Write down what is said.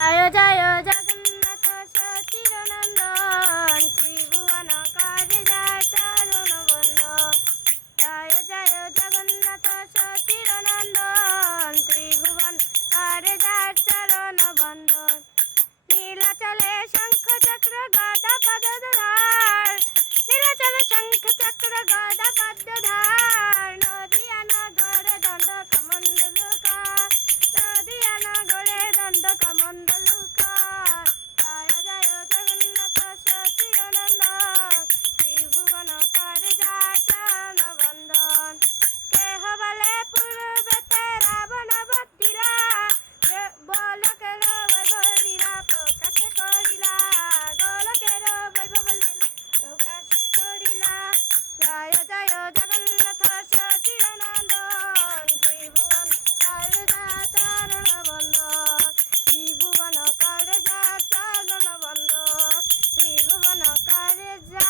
জয় জয় জগন্নাথ সচিদানন্দন ত্রিভুবন কারে যায় চরণ বন্দন। জয় জয় জগন্নাথ সচিদানন্দন ত্রিভুবন কারে যায় চরণ বন্দন। নীলাচলে শঙ্খ চক্র গদা পদ্মধার, নীলাচলে শঙ্খ চক্র গদা পদ্মধার। নদিয়া নগরে দণ্ড কমণ্ডলুকার, নদিয়া নগরে দণ্ড কমণ্ডলুকার। জয় জয় জগন্নাথ সচিদানন্দন ত্রিভুবন কারে যায় চরণ বন্দন। কেহ বলে পূর্বেতে রাবণ বধিলা, গোলকের বৈভবলীলা প্রকাশ করিলা, গোলকের বৈভবলীলা প্রকাশ করিলা। জয় জয় জগন্নাথ সচিদানন্দন ত্রিভুবন কারে যায় চরণ বন্দন। ত্রিভুবন কারে যায় চরণ বন্দন, ত্রিভুবন কারে যায়।